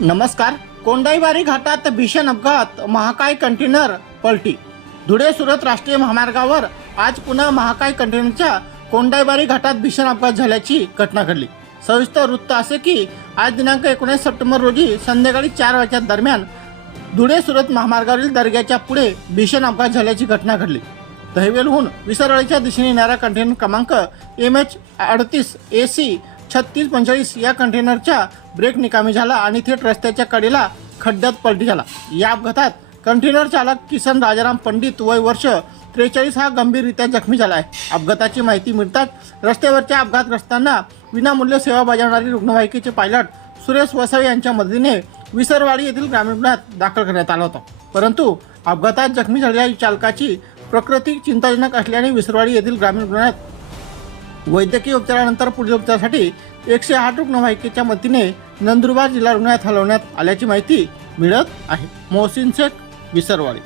नमस्कार. कोंडाईबारी घाटात भीषण अपघात. महाकाय कंटेनर पलटी. धुळे सुरत राष्ट्रीय महामार्गावर आज पुन्हा महाकाय कंटेनरच्या कोंडाईबारी घाटात भीषण अपघात झाल्याची घटना घडली. सविस्तर वृत्त असे की आज दिनांक एकोणीस सप्टेंबर रोजी संध्याकाळी चार वाजच्या दरम्यान धुळे सुरत महामार्गावरील दर्ग्याच्या पुढे भीषण अपघात झाल्याची घटना घडली. दहिवेलहून विसरवाडीच्या दिशेने येणारा कंटेनर क्रमांक एम एच अडतीस ए सी छत्तीस पंचेचाळीस या कंटेनरच्या ब्रेक निकामी झाला आणि थेट रस्त्याच्या कडेला खड्ड्यात पलटी झाला. या अपघातात कंटेनर चालक किसन राजाराम पंडित वय वर्ष त्रेचाळीस हा गंभीररित्या जखमी झाला आहे. अपघाताची माहिती मिळताच रस्त्यावरच्या अपघातग्रस्तांना विनामूल्य सेवा बजावणारी रुग्णवाहिकेचे पायलट सुरेश वसावे यांच्या मदतीने विसरवाडी येथील ग्रामीण रुग्णालयात दाखल करण्यात आला होता. परंतु अपघातात जखमी झालेल्या चालकाची प्रकृती चिंताजनक असल्याने विसरवाडी येथील ग्रामीण रुग्णालयात वैद्यकीय उपचारानंतर पुढील उपचारासाठी एकशे आठ रुग्णवाहिकेच्या मदतीने नंदुरबार जिल्हा रुग्णालयात हलवण्यात आल्याची माहिती मिळत आहे. मोहसिन शेख विसरवाडी.